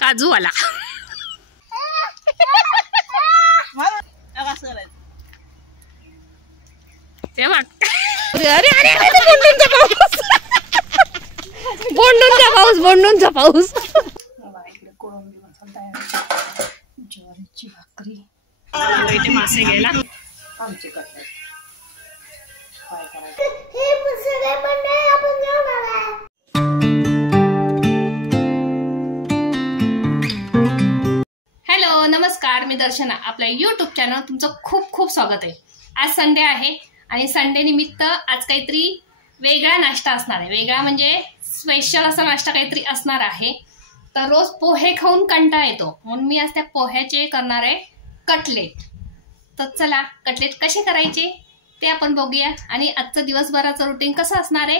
काजूवाला बोंडूनचा पाऊस इकडे कोळंबी मसाला तयार, ज्वारीची भाकरी, इथे मासे घ्यायला आमचे कटलेट फ्राय करायचे। हॅलो नमस्कार, मी दर्शना, आपल्या यूट्यूब चॅनल तुमचं खूप खूप स्वागत आहे। आज संडे आहे आणि संडे निमित्त आज काहीतरी वेगळा नाश्ता असणार आहे। वेगळा म्हणजे स्पेशल असा नाश्ता काहीतरी असणार आहे। तर रोज पोहे खाऊन कंटाळा येतो म्हणून मी आज त्या पोह्याचे करणार आहे कटलेट। तर चला कटलेट कसे करायचे ते आपण बघूया आणि आजचं दिवसभराचं रुटीन कसं असणार आहे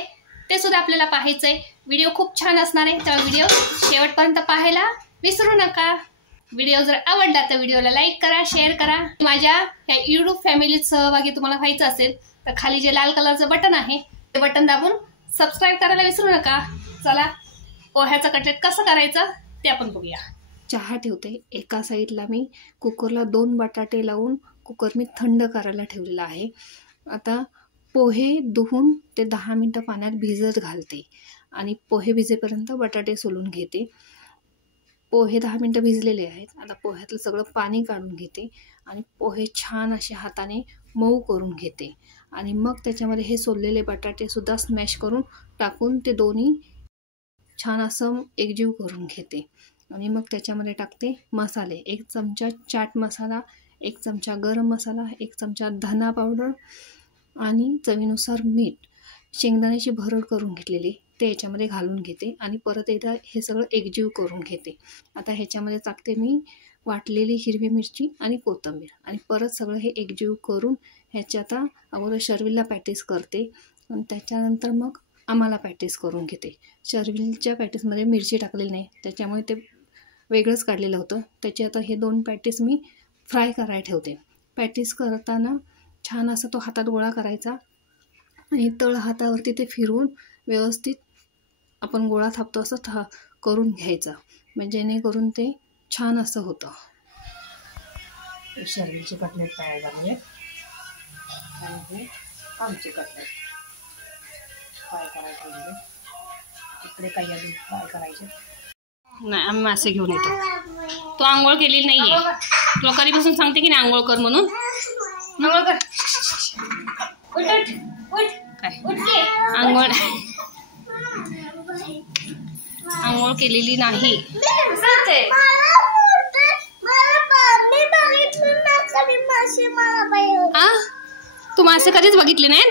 ते सुद्धा आपल्याला पाहायचंय। व्हिडिओ खूप छान असणार आहे, तर व्हिडिओ शेवटपर्यंत पाहायला विसरू नका। व्हिडिओ जर आवडला तर व्हिडिओला लाईक करा, शेअर करा। माझ्या या यूट्यूब फॅमिलीत सहभागी तुम्हाला व्हायचं असेल तर खाली जे लाल कलरचं बटन आहे ते बटन दाबून सबस्क्राईब करायला विसरू नका। चला पोह्याचं कटलेट कसं करायचं ते आपण बघूया। चहा ठेवते, एका साईडला मी कुकरला 2 बटाटे लावून कुकर मी थंड करायला ठेवलेला आहे। आता पोहे धुवून ते 10 मिनिटं पाण्यात भिजत घालते आणि पोहे भिजेपर्यंत बटाटे सोलून घेते। पोहे 10 मिनिटं भिजलेले आहेत। आता पोह्यातलं सगळं पाणी काढून घेते आणि पोहे छान असे हाताने मऊ करून घेते आणि मग त्याच्यामध्ये हे सोललेले बटाटे सुद्धा स्मॅश करून टाकून ते दोन्ही छान असं एकजीव करून घेते आणि मग त्याच्यामध्ये टाकते मसाले। 1 चमचा चाट मसाला, 1 चमचा गरम मसाला, 1 चमचा धना पावडर आणि चवीनुसार मीठ। शेंगदाण्याची भरड करून घेतलेली ते ह्याच्यामध्ये घालून घेते आणि परत एकदा हे सगळं एकजीव करून घेते। आता ह्याच्यामध्ये टाकते मी वाटलेली हिरवी मिरची आणि कोथिंबीर आणि परत सगळं हे एकजीव करून ह्याच्या आता अगोदर शर्विलला पॅटीस करते आणि त्याच्यानंतर मग आम्हाला पॅटीस करून घेते। शर्विलच्या पॅटीसमध्ये मिरची टाकलेली नाही त्याच्यामुळे ते वेगळंच काढलेलं होतं। त्याचे आता हे 2 पॅटीस मी फ्राय करायला ठेवते। पॅटीस करताना छान असं तो हातात गोळा करायचा आणि तळ हातावरती ते फिरवून व्यवस्थित आपण गोळा थापतो असं करून घ्यायचा, म्हणजे जेणेकरून ते छान असं होतं। शर्विलचे कटलेट तयार झाले आणि हे आमचे कटलेट फ्राय करायचे। इकडे काही अजून फ्राय करायचे नाही, आम्ही मासे घेऊन येतो। तो आंघोळ केलेली नाहीये, तुला कधीपासून सांगते की नाही आंघोळ कर म्हणून। आंघोळ कर, काय आंघोळ केलेली नाही। तू मासे कधीच बघितले नाही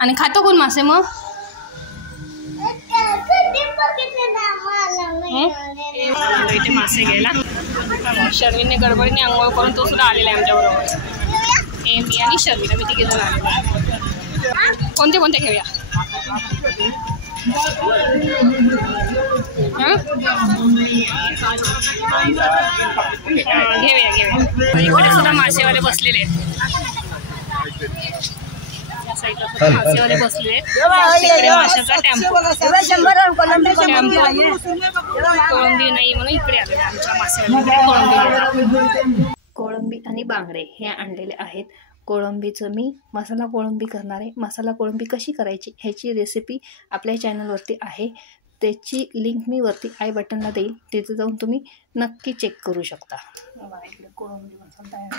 आणि खातो कोण मासे मग? इथे मासे घ्यायला शर्विनने गडबडीने आंघोळ करून तो सुद्धा आलेला आहे आमच्याबरोबर। हे मी आणि शर्विन मी तिघे जण आलेलो। कोणते कोणते घेऊया? घेऊया। इकडे सुद्धा मासेवाले बसलेले आहेत, या साईडला सुद्धा मासेवाले बसले आहेत। तिकडे माशाचा टेम्पो, कोळंबी नाही म्हणून इकडे आलेले आमच्या मासेवाले। कोळंबी आणि बांगडे हे आणलेले आहेत। कोळंबीचं मी मसाला कोळंबी करणार आहे। मसाला कोळंबी कशी करायची ह्याची रेसिपी आपल्या चॅनलवरती आहे, त्याची लिंक मी वरती आय बटनला देईल, तिथे जाऊन तुम्ही नक्की चेक करू शकता। इकडे कोळंबी मसाला तयार,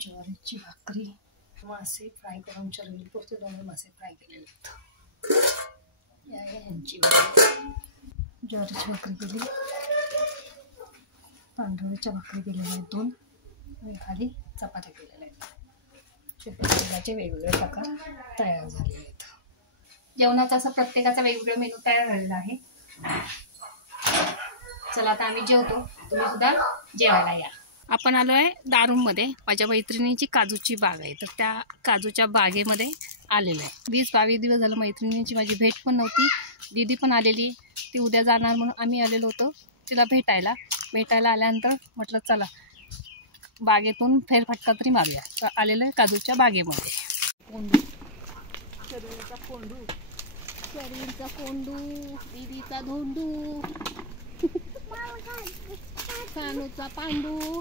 ज्वारीची भाकरी, मासे फ्राय करून शर्विलपुरते 2 मासे फ्राय केलेले आहेत। यांची ज्वारीची भाकरी केली, तांदळाच्या भाकरी केलेल्या आहेत 2 आणि खाली चपात्या केलेल्या आहेत। जेवणाचे वेगवेगळे प्रकार तयार झालेले आहेत। जेवणाचा असा प्रत्येकाचा वेगवेगळा मेनू तयार झालेला आहे। चला आता आम्ही जेवतो, तुम्ही सुद्धा जेवायला या। आपण आलो आहे दारूमध्ये, माझ्या मैत्रिणीची काजूची बाग आहे, तर त्या काजूच्या बागेमध्ये आलेलं आहे। 20-22 दिवस झालं मैत्रिणीची माझी भेट पण नव्हती, दीदी पण आलेली, ती उद्या जाणार म्हणून आम्ही आलेलो होतो तिला भेटायला आल्यानंतर म्हटलं चला बागेतून फेरफटका तरी मारूया, तर आलेलं आहे काजूच्या बागेमध्ये। शर्विलचा कोंडू, दीदीचा धोंडू सानूचा पांडू.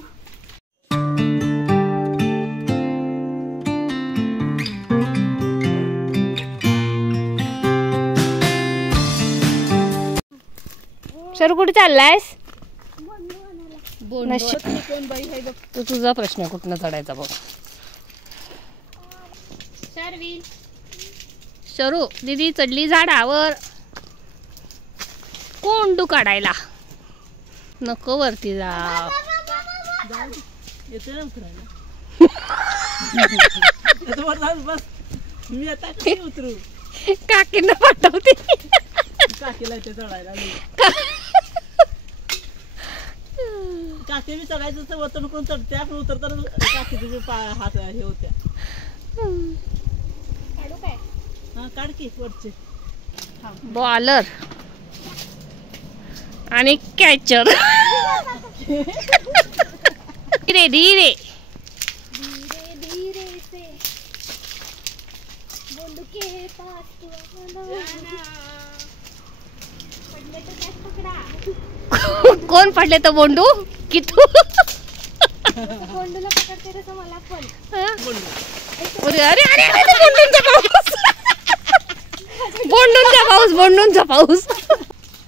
शरू कुठे चाललायस? तू तुझा प्रश्न कुठनं चढायचा बघ. शरू दीदी चढली झाडावर कोंडू काढायला. नको वरती जा. मी आता उतरू काकींना पाठवते. काकीला इथे चढायला काकी मी चढायचं तर वतन करून चढते आपण उतरताना काकी तुझे हात हे होत्या. काढू काय? हा काढ की वरचे. बॉलर आणि कॅचर. धीरे धीरे धीरे धीरे से बोंडू के पास पडले तो कॅच पकडा. कोण पडले तो बोंडू की तू? बोंडूला पकडते तसं मला पण. अरे अरे अरे बोंडूंचा पाऊस. बोंडूंचा पाऊस बोंडूंचा पाऊस.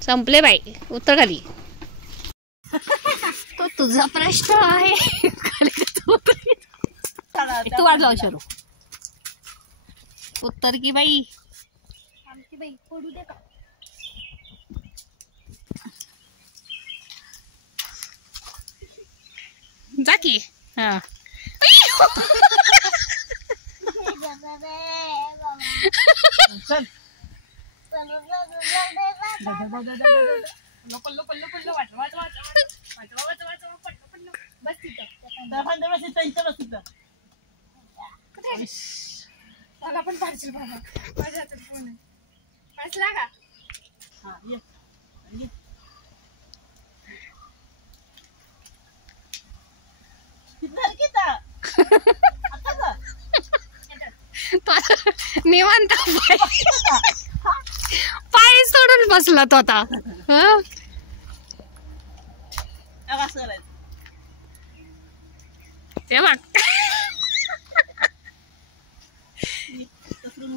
संपले बाई. उत्तर खाली. तो तुझा प्रश्न आहे. तू वाजव शरू. उत्तर की बाई. आमची बाई पडू दे का? जा की. हा चल मला पण पाहिजे बाबा. माझ्या हातात फोन आहे. वाचला का? हा ये ये. निवांत पाय सोडून बसला तो आता. ते बघ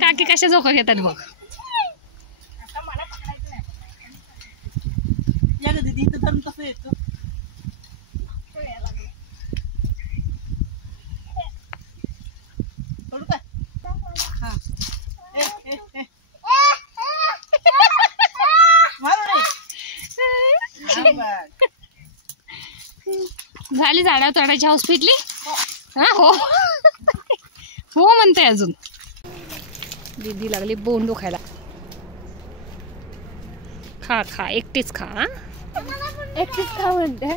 काकी कशा झोका घेतात बघ. या ग दीदी इथं धरून कसं येतो. झाली झाडा चढायची हाऊस फिटली. हा हो हो म्हणते अजून. दीदी लागली बोंडू खायला. खा खा एकटीच खा. एकटीच खा म्हणते.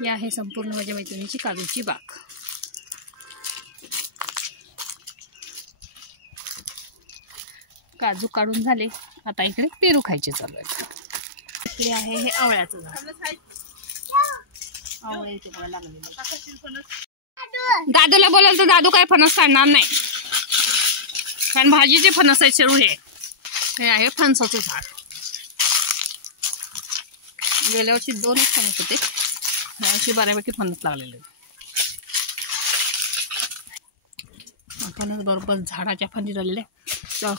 ही आहे संपूर्ण माझ्या मैत्रिणीची काजूची बाग. काजू काढून झाले. आता इकडे पेरू खायचे चालू आहे. इकडे आहे हे आवळ्याचं झाड. दादूला बोलाल तर दादू काय फणस काढणार नाही कारण भाजीचे फणस आहेत. शेरू हे आहे फणसाचं झाड. गेल्या वर्षी 2 फणस होते. यावर्षी बऱ्यापैकी फणस लागलेले. फणस बरोबर झाडाच्या फांदी झालेले.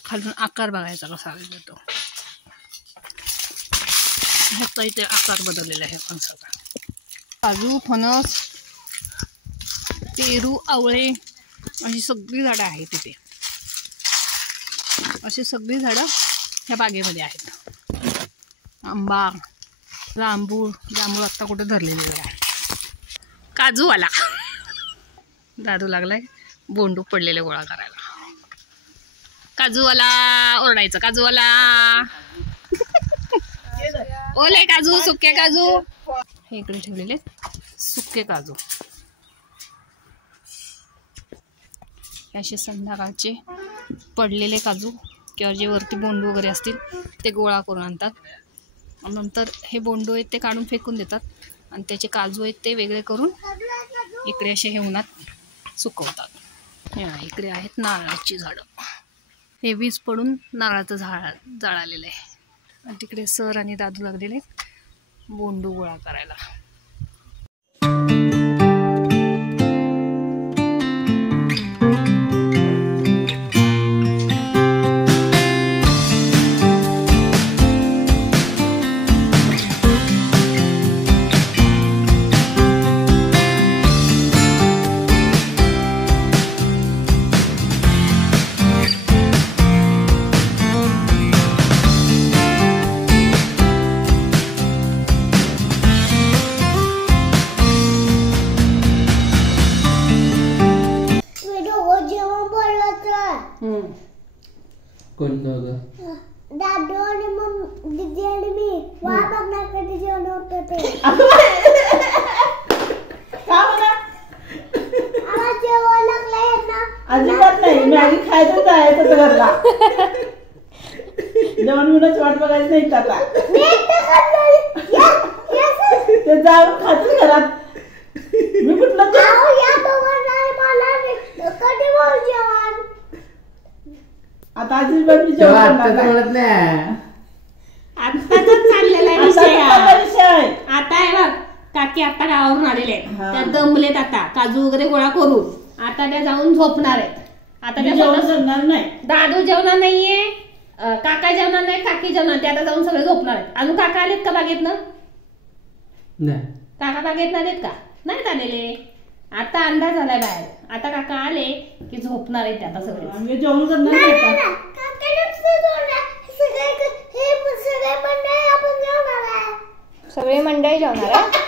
खालून आकार बघायचा कसा येतो. ह्याचा इथे आकार बदललेला आहे फणसाचा. काजू फणस पेरू आवळे अशी सगळी झाडं आहेत तिथे. अशी सगळी झाडं ह्या बागेमध्ये आहेत. आंबा जांभूळ जांभूळ आत्ता कुठे धरलेले आहे. काजूवाला दादू लागलाय बोंडू पडलेले गोळा करायला. काजूवाला ओरडायचं. काजूवाला ओले काजू सुके काजू. हे इकडे ठेवलेले सुके काजू. असे संध्याकाळचे पडलेले काजू किंवा जे वरती बोंडू वगैरे असतील ते गोळा करून आणतात. नंतर हे बोंडू आहेत ते काढून फेकून देतात आणि त्याचे काजू आहेत ते वेगळे करून इकडे असे हे उन्हात सुकवतात. इकडे आहेत नारळाची झाडं. हे वीज पडून नारळाचं झाड जळालेलं आहे. आणि तिकडे सर आणि दादू लागलेले बोंडू गोळा करायला. कोणतं होतं? दादू आणि मग दीदी आणि मी वाट बघणार कधी जेवण होतं ते. का बघा आवाज जेवण लागलाय ना. अजिबात नाही. मॅगी खायचं जायचं घरला. जेवण मुलाच वाट बघायचं नाही आता. ते जाऊन खातच घरात. मी कुठलं आता अजिबात मी जेवण म्हणत नाही. आताच चाललेला आहे विषय. आता आहे बघ, काकी आता गावावरून आलेले आहेत, त्या दमलेत आता काजू वगैरे गोळा करून. आता त्या जाऊन झोपणार आहेत. आता त्या जेवणार नाही. दादू जेवणार नाहीये, काका जेवणार नाही, काकी जेवणार. ते आता जाऊन सगळे झोपणार आहेत. अजून काका आलेत का बागेत ना? काका बागेत आलेत का? नाहीत आलेले. आता अंदाज झालाय बाहेर. आता काका आले की झोपणार आहेत आता सगळे. जेवण करणार नाही. सगळे मंडळी जेवणार आहे.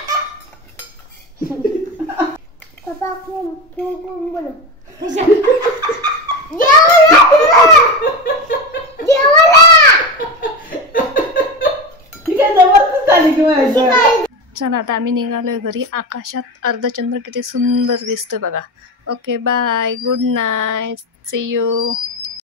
चला आता आम्ही निघालोय घरी. आकाशात अर्धचंद्र किती सुंदर दिसतोय बघा. Okay bye, good night, see you.